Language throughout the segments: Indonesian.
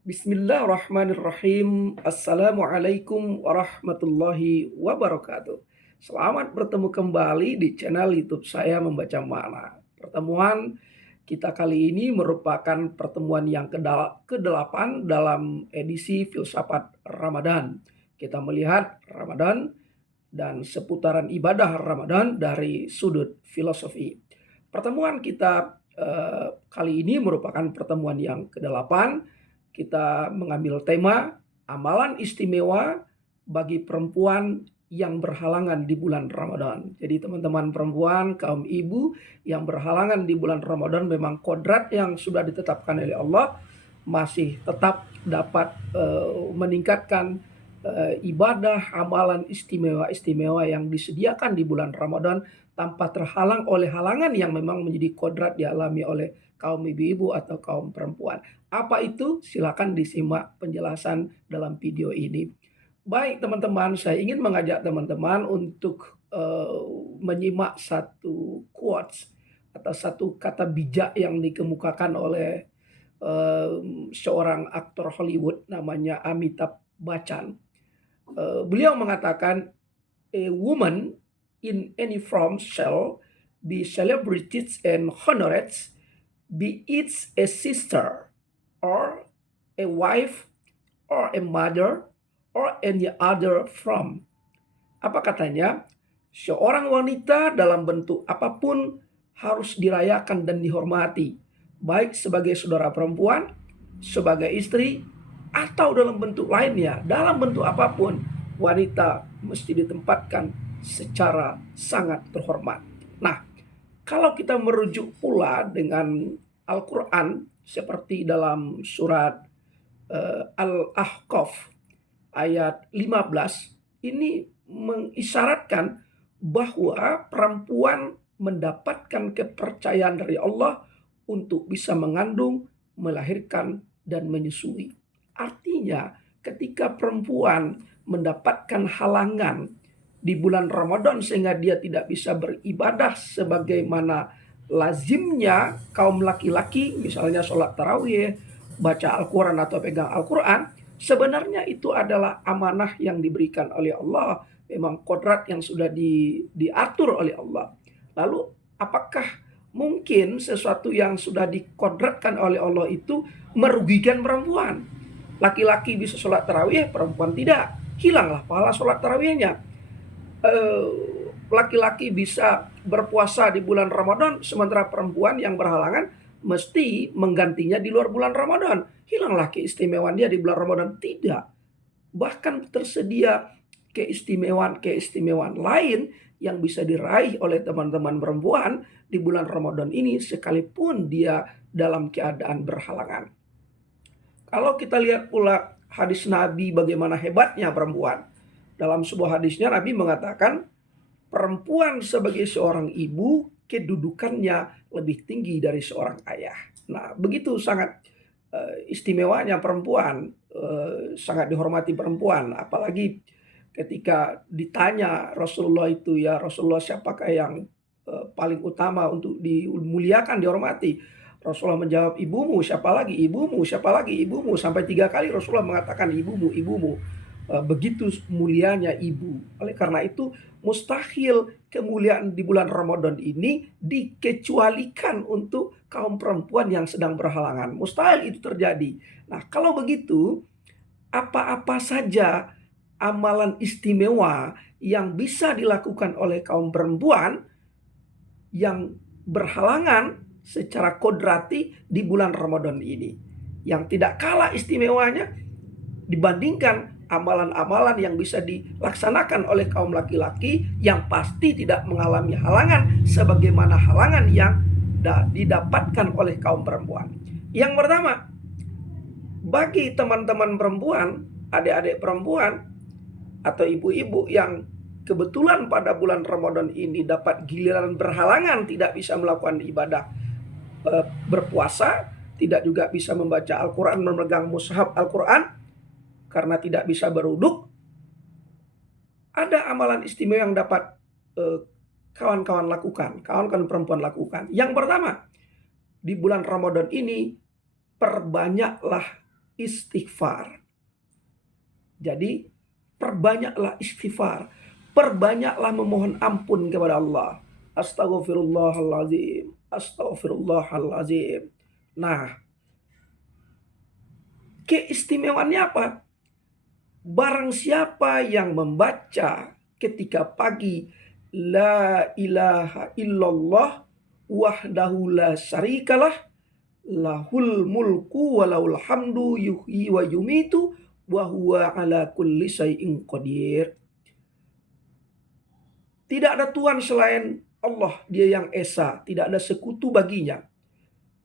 Bismillahirrahmanirrahim. Assalamualaikum warahmatullahi wabarakatuh. Selamat bertemu kembali di channel YouTube saya Membaca Makna. Pertemuan kita kali ini merupakan pertemuan yang ke-8 dalam edisi Filsafat Ramadan. Kita melihat Ramadan dan seputaran ibadah Ramadan dari sudut filosofi. Pertemuan kita kali ini merupakan pertemuan yang ke-8. Kita mengambil tema amalan istimewa bagi perempuan yang berhalangan di bulan Ramadan. Jadi teman-teman perempuan, kaum ibu yang berhalangan di bulan Ramadan, memang kodrat yang sudah ditetapkan oleh Allah masih tetap dapat meningkatkan ibadah, amalan istimewa-istimewa yang disediakan di bulan Ramadan tanpa terhalang oleh halangan yang memang menjadi kodrat dialami oleh kaum ibu-ibu atau kaum perempuan. Apa itu? Silakan disimak penjelasan dalam video ini. Baik teman-teman, saya ingin mengajak teman-teman untuk menyimak satu quotes atau satu kata bijak yang dikemukakan oleh seorang aktor Hollywood namanya Amitabh Bachchan. Beliau mengatakan, "A woman in any form shall be celebrated and honored, be it a sister or a wife or a mother or any other form." Apa katanya? Seorang wanita dalam bentuk apapun harus dirayakan dan dihormati, baik sebagai saudara perempuan, sebagai istri, atau dalam bentuk lainnya. Dalam bentuk apapun, wanita mesti ditempatkan secara sangat terhormat. Nah, kalau kita merujuk pula dengan Al-Quran seperti dalam surat Al-Ahqaf ayat 15, ini mengisyaratkan bahwa perempuan mendapatkan kepercayaan dari Allah untuk bisa mengandung, melahirkan, dan menyusui. Artinya, ketika perempuan mendapatkan halangan di bulan Ramadan sehingga dia tidak bisa beribadah sebagaimana lazimnya kaum laki-laki, misalnya sholat tarawih, baca Al-Quran atau pegang Al-Quran, sebenarnya itu adalah amanah yang diberikan oleh Allah, memang kodrat yang sudah diatur oleh Allah. Lalu apakah mungkin sesuatu yang sudah dikodratkan oleh Allah itu merugikan perempuan? Laki-laki bisa sholat tarawih, perempuan tidak. Hilanglah pahala sholat tarawihnya. Laki-laki bisa berpuasa di bulan Ramadan, sementara perempuan yang berhalangan mesti menggantinya di luar bulan Ramadan. Hilanglah keistimewaan dia di bulan Ramadan. Tidak. Bahkan tersedia keistimewaan-keistimewaan lain yang bisa diraih oleh teman-teman perempuan di bulan Ramadan ini sekalipun dia dalam keadaan berhalangan. Kalau kita lihat pula hadis Nabi bagaimana hebatnya perempuan. Dalam sebuah hadisnya Nabi mengatakan perempuan sebagai seorang ibu kedudukannya lebih tinggi dari seorang ayah. Nah, begitu sangat istimewanya perempuan, sangat dihormati perempuan, apalagi ketika ditanya Rasulullah itu, "Ya Rasulullah, siapakah yang paling utama untuk dimuliakan, dihormati?" Rasulullah menjawab, "Ibumu." "Siapa lagi?" "Ibumu." "Siapa lagi?" "Ibumu." Sampai 3 kali Rasulullah mengatakan, "Ibumu, ibumu." Begitu mulianya ibu. Oleh karena itu mustahil kemuliaan di bulan Ramadan ini dikecualikan untuk kaum perempuan yang sedang berhalangan. Mustahil itu terjadi. Nah, kalau begitu, apa-apa saja amalan istimewa yang bisa dilakukan oleh kaum perempuan yang berhalangan secara kodrati di bulan Ramadan ini, yang tidak kalah istimewanya dibandingkan amalan-amalan yang bisa dilaksanakan oleh kaum laki-laki yang pasti tidak mengalami halangan sebagaimana halangan yang didapatkan oleh kaum perempuan. Yang pertama, bagi teman-teman perempuan, adik-adik perempuan atau ibu-ibu yang kebetulan pada bulan Ramadan ini dapat giliran berhalangan tidak bisa melakukan ibadah berpuasa, tidak juga bisa membaca Al-Quran, memegang mushaf Al-Quran karena tidak bisa berwuduk, ada amalan istimewa yang dapat kawan-kawan lakukan, kawan-kawan perempuan lakukan. Yang pertama, di bulan Ramadan ini perbanyaklah istighfar. Jadi perbanyaklah istighfar, perbanyaklah memohon ampun kepada Allah. Astaghfirullahaladzim, astaghfirullahaladzim. Nah, keistimewaannya apa? Barang siapa yang membaca ketika pagi la ilaha illallah wahdahu la syarikalah lahul mulku walahul hamdu yuhyi wa yumitu wa huwa ala kulli syai'in qadir. Tidak ada Tuhan selain Allah, Dia yang Esa, tidak ada sekutu baginya.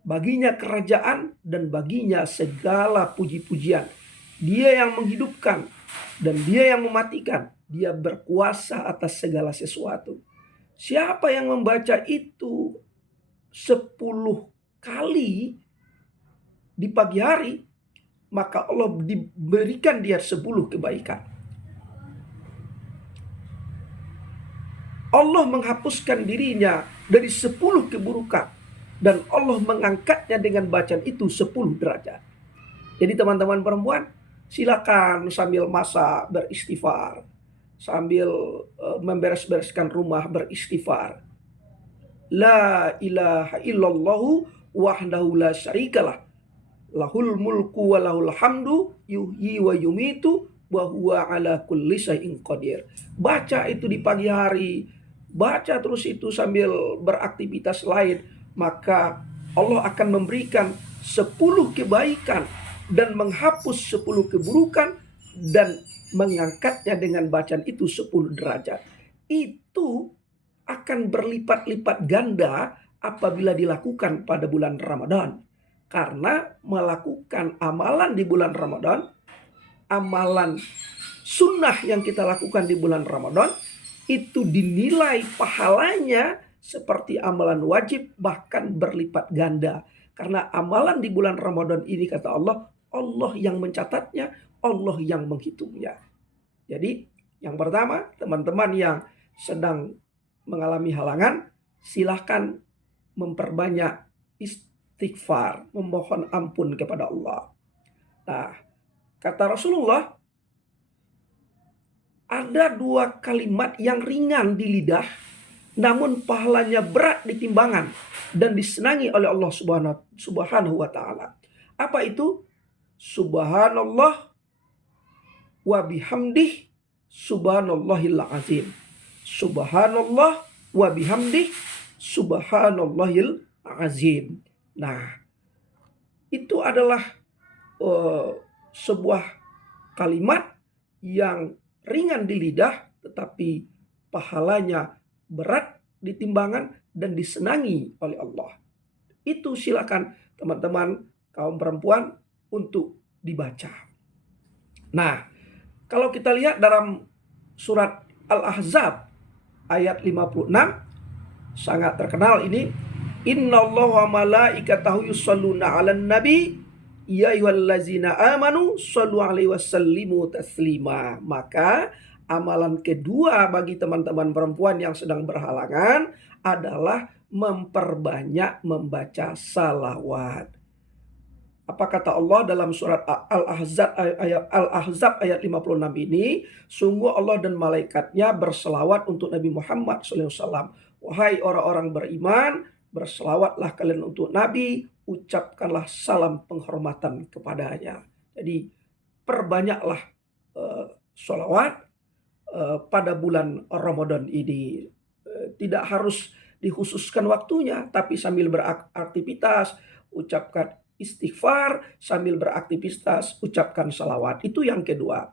Baginya kerajaan dan baginya segala puji-pujian. Dia yang menghidupkan dan Dia yang mematikan. Dia berkuasa atas segala sesuatu. Siapa yang membaca itu 10 kali di pagi hari, maka Allah diberikan dia 10 kebaikan. Allah menghapuskan dirinya dari 10 keburukan. Dan Allah mengangkatnya dengan bacaan itu 10 derajat. Jadi teman-teman perempuan, silakan sambil masak beristighfar. Sambil memberes-bereskan rumah beristighfar. La ilaha illallahu wahdahu la syarikalah. Lahul mulku wa lahul hamdu yuhyi wa yumitu wa huwa ala kulli syai'in qadir. Baca itu di pagi hari, baca terus itu sambil beraktivitas lain, maka Allah akan memberikan 10 kebaikan dan menghapus 10 keburukan dan mengangkatnya dengan bacaan itu 10 derajat. Itu akan berlipat-lipat ganda apabila dilakukan pada bulan Ramadan. Karena melakukan amalan di bulan Ramadan, amalan sunnah yang kita lakukan di bulan Ramadan, itu dinilai pahalanya seperti amalan wajib, bahkan berlipat ganda. Karena amalan di bulan Ramadan ini, kata Allah, Allah yang mencatatnya, Allah yang menghitungnya. Jadi yang pertama, teman-teman yang sedang mengalami halangan, silahkan memperbanyak istighfar, memohon ampun kepada Allah. Nah, kata Rasulullah, ada 2 kalimat yang ringan di lidah, namun pahalanya berat di timbangan dan disenangi oleh Allah Subhanahu wa taala. Apa itu? Subhanallah wa bihamdih subhanallahil azim. Subhanallah wa bihamdih subhanallahil azim. Nah, itu adalah sebuah kalimat yang ringan di lidah, tetapi pahalanya berat di timbangan dan disenangi oleh Allah. Itu silakan teman-teman kaum perempuan untuk dibaca. Nah, kalau kita lihat dalam surat Al-Ahzab ayat 56, sangat terkenal ini. Innallaha wa malaikatahu yusholluna 'alan nabi ya ayyuhallazina amanu shollu 'alaihi wasallimu taslima. Maka amalan kedua bagi teman-teman perempuan yang sedang berhalangan adalah memperbanyak membaca salawat. Apa kata Allah dalam surat Al-Ahzab ayat 56 ini? Sungguh Allah dan malaikatnya berselawat untuk Nabi Muhammad SAW. Wahai orang-orang beriman, berselawatlah kalian untuk Nabi, ucapkanlah salam penghormatan kepadanya. Jadi perbanyaklah sholawat pada bulan Ramadan ini. Tidak harus dikhususkan waktunya, tapi sambil beraktivitas ucapkan istighfar, sambil beraktivitas ucapkan salawat. Itu yang kedua.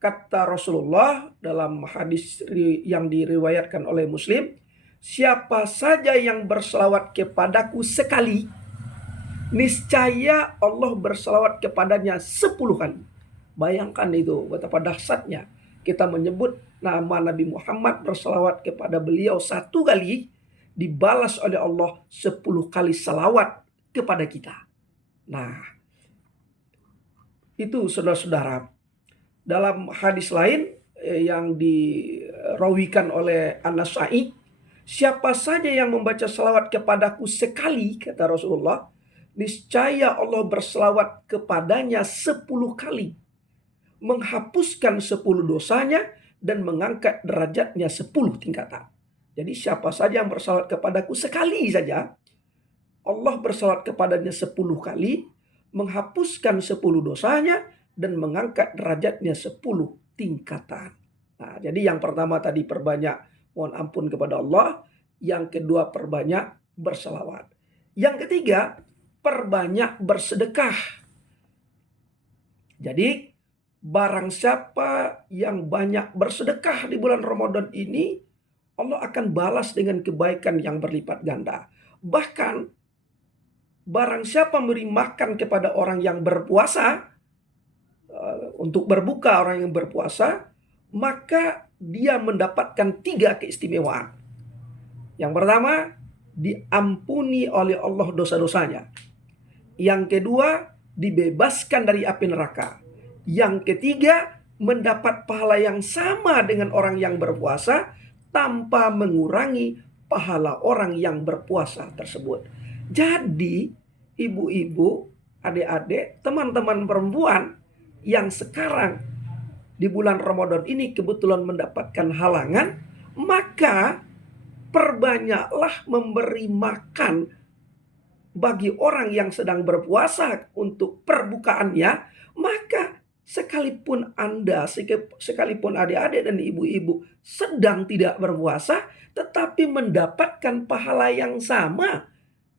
Kata Rasulullah dalam hadis yang diriwayatkan oleh Muslim, siapa saja yang berselawat kepadaku sekali, niscaya Allah berselawat kepadanya 10 kali. Bayangkan itu betapa dahsyatnya. Kita menyebut nama Nabi Muhammad, berselawat kepada beliau 1 kali, dibalas oleh Allah 10 kali salawat kepada kita. Nah, itu saudara-saudara. Dalam hadis lain yang dirawikan oleh An-Nasa'i, siapa saja yang membaca salawat kepadaku sekali, kata Rasulullah, niscaya Allah berselawat kepadanya 10 kali, menghapuskan 10 dosanya, dan mengangkat derajatnya 10 tingkatan. Jadi siapa saja yang bersalawat kepadaku sekali saja, Allah bersalawat kepadanya 10 kali, menghapuskan 10 dosanya, dan mengangkat derajatnya 10 tingkatan. Nah, jadi yang pertama tadi perbanyak mohon ampun kepada Allah, yang kedua perbanyak berselawat. Yang ketiga, perbanyak bersedekah. Jadi, barang siapa yang banyak bersedekah di bulan Ramadan ini, Allah akan balas dengan kebaikan yang berlipat ganda. Bahkan, barang siapa memberi makan kepada orang yang berpuasa, untuk berbuka orang yang berpuasa, maka dia mendapatkan 3 keistimewaan. Yang pertama, diampuni oleh Allah dosa-dosanya. Yang kedua, dibebaskan dari api neraka. Yang ketiga, mendapat pahala yang sama dengan orang yang berpuasa tanpa mengurangi pahala orang yang berpuasa tersebut. Jadi, ibu-ibu, adik-adik, teman-teman perempuan yang sekarang di bulan Ramadan ini kebetulan mendapatkan halangan, maka perbanyaklah memberi makan bagi orang yang sedang berpuasa untuk perbukaannya. Maka sekalipun Anda, sekalipun adik-adik dan ibu-ibu sedang tidak berpuasa, tetapi mendapatkan pahala yang sama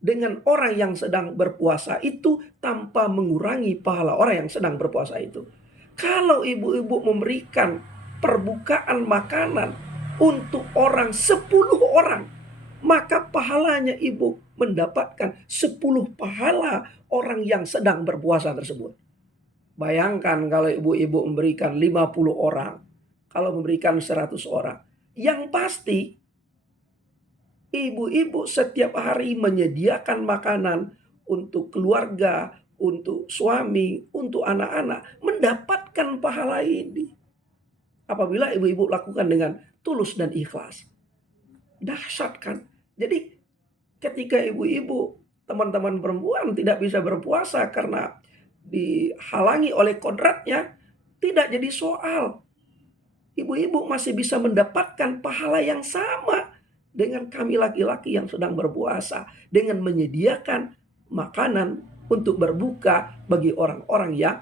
dengan orang yang sedang berpuasa itu tanpa mengurangi pahala orang yang sedang berpuasa itu. Kalau ibu-ibu memberikan perbukaan makanan untuk 10 orang, maka pahalanya ibu mendapatkan 10 pahala orang yang sedang berpuasa tersebut. Bayangkan kalau ibu-ibu memberikan 50 orang, kalau memberikan 100 orang. Yang pasti ibu-ibu setiap hari menyediakan makanan untuk keluarga, untuk suami, untuk anak-anak, mendapatkan pahala ini. Apabila ibu-ibu lakukan dengan tulus dan ikhlas. Dahsyat kan? Jadi ketika ibu-ibu, teman-teman perempuan tidak bisa berpuasa karena dihalangi oleh kodratnya, tidak jadi soal. Ibu-ibu masih bisa mendapatkan pahala yang sama dengan kami laki-laki yang sedang berpuasa, dengan menyediakan makanan untuk berbuka bagi orang-orang yang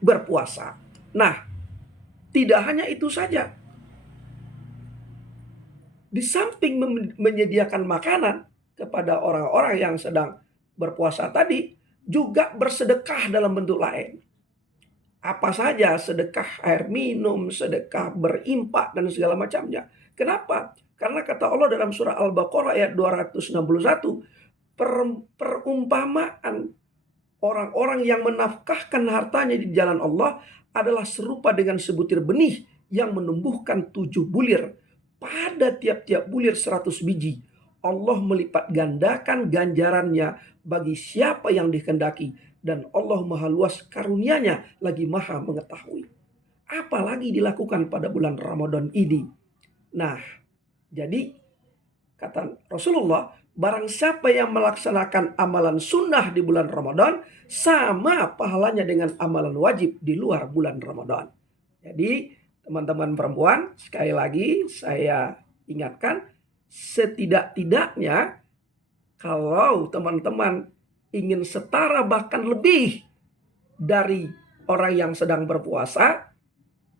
berpuasa. Nah, tidak hanya itu saja. Di samping menyediakan makanan kepada orang-orang yang sedang berpuasa tadi, juga bersedekah dalam bentuk lain. Apa saja, sedekah air minum, sedekah berimpak, dan segala macamnya. Kenapa? Karena kata Allah dalam surah Al-Baqarah ayat 261, perumpamaan orang-orang yang menafkahkan hartanya di jalan Allah adalah serupa dengan sebutir benih yang menumbuhkan 7 bulir. Pada tiap-tiap bulir 100 biji. Allah melipat gandakan ganjarannya bagi siapa yang dikehendaki. Dan Allah maha luas karunia-Nya, lagi maha mengetahui. Apalagi dilakukan pada bulan Ramadan ini. Nah, jadi kata Rasulullah, barang siapa yang melaksanakan amalan sunnah di bulan Ramadan, sama pahalanya dengan amalan wajib di luar bulan Ramadan. Jadi teman-teman perempuan, sekali lagi saya ingatkan, setidak-tidaknya kalau teman-teman ingin setara bahkan lebih dari orang yang sedang berpuasa,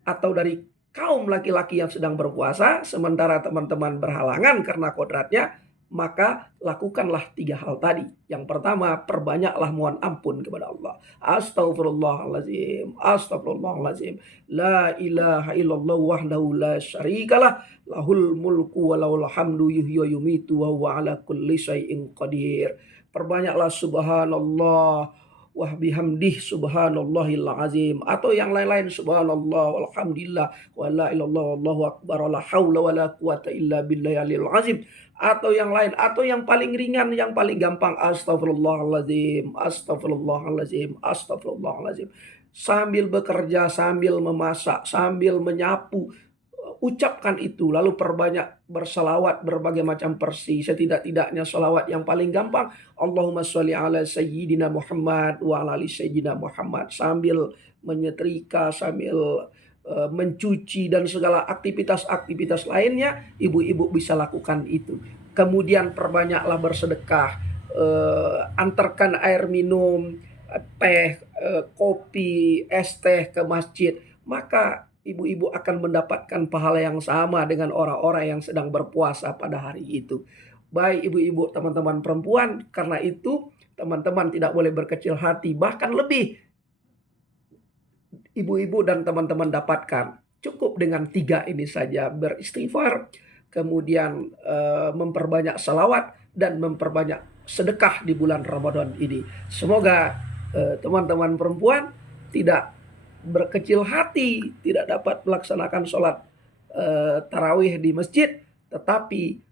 atau dari kaum laki-laki yang sedang berpuasa, sementara teman-teman berhalangan karena kodratnya, maka lakukanlah 3 hal tadi. Yang pertama, perbanyaklah mohon ampun kepada Allah. Astaghfirullahaladzim, astaghfirullahaladzim. La ilaha illallah wahdahu la syarikalah, lahul mulku wa lahul hamdu yuhyi wa yumitu wa huwa ala kulli syai'in qadir. Perbanyaklah subhanallah wah bihamdih subhanallahil azim, atau yang lain-lain subhanallah walhamdulillah wala ilallah wallahu akbar wala haula wala quwata illa billahil azim, atau yang lain, atau yang paling ringan, yang paling gampang astagfirullahalazim, astagfirullahalazim, astagfirullahalazim, sambil bekerja, sambil memasak, sambil menyapu, ucapkan itu, lalu perbanyak bersalawat berbagai macam versi. Setidak-tidaknya salawat yang paling gampang, Allahumma sholli ala sayyidina Muhammad wa ala ali sayyidina Muhammad. Sambil menyetrika, sambil mencuci dan segala aktivitas-aktivitas lainnya, ibu-ibu bisa lakukan itu. Kemudian perbanyaklah bersedekah, antarkan air minum, teh, kopi, es teh ke masjid, maka ibu-ibu akan mendapatkan pahala yang sama dengan orang-orang yang sedang berpuasa pada hari itu. Baik ibu-ibu, teman-teman perempuan, karena itu teman-teman tidak boleh berkecil hati, bahkan lebih ibu-ibu dan teman-teman dapatkan. Cukup dengan 3 ini saja, beristighfar, kemudian memperbanyak salawat, dan memperbanyak sedekah di bulan Ramadan ini. Semoga teman-teman perempuan tidak berkecil hati, tidak dapat melaksanakan sholat tarawih di masjid, tetapi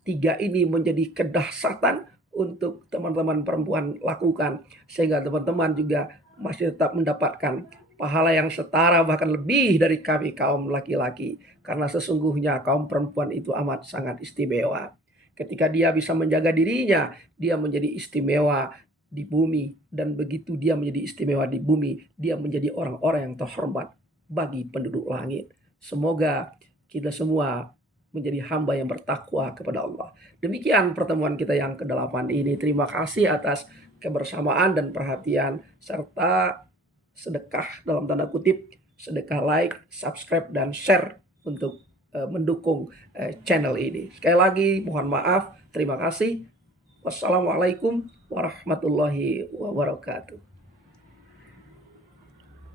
3 ini menjadi kedahsyatan untuk teman-teman perempuan lakukan, sehingga teman-teman juga masih tetap mendapatkan pahala yang setara bahkan lebih dari kami kaum laki-laki. Karena sesungguhnya kaum perempuan itu amat sangat istimewa. Ketika dia bisa menjaga dirinya, dia menjadi istimewa di bumi. Dan begitu dia menjadi istimewa di bumi, dia menjadi orang-orang yang terhormat bagi penduduk langit. Semoga kita semua menjadi hamba yang bertakwa kepada Allah. Demikian pertemuan kita yang ke-8 ini. Terima kasih atas kebersamaan dan perhatian, serta sedekah dalam tanda kutip, sedekah like, subscribe, dan share untuk mendukung channel ini. Sekali lagi mohon maaf, terima kasih. Wassalamualaikum warahmatullahi wabarakatuh.